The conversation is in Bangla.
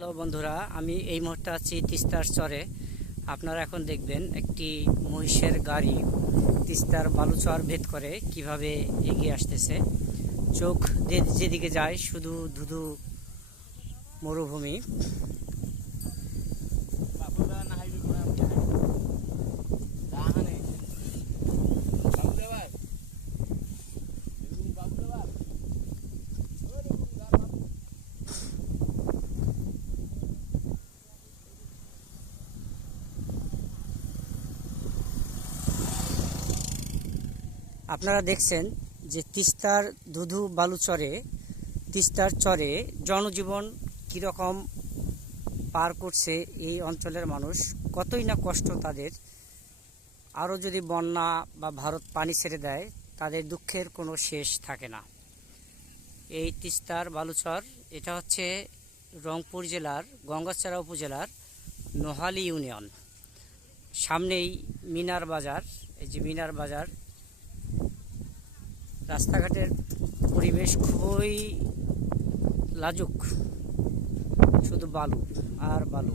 হ্যালো বন্ধুরা, আমি এই মুহূর্তে আছি তিস্তার চরে। আপনারা এখন দেখবেন একটি মহিষের গাড়ি তিস্তার বালুচর ভেদ করে কিভাবে এগিয়ে আসতেছে। চোখ যেদিকে যায় শুধু ধুধু মরুভূমি। আপনারা দেখছেন যে তিস্তার ধুধু বালুচরে, তিস্তার চরে জনজীবন কীরকম পার করছে এই অঞ্চলের মানুষ, কতই না কষ্ট তাদের। আরও যদি বন্যা বা ভারত পানি ছেড়ে দেয় তাদের দুঃখের কোনো শেষ থাকে না। এই তিস্তার বালুচর, এটা হচ্ছে রংপুর জেলার গঙ্গাচড়া উপজেলার নোহালী ইউনিয়ন। সামনেই মিনার বাজার। এই যে মিনার বাজার, রাস্তাঘাটের পরিবেশ খুবই লাজুক, শুধু বালু আর বালু।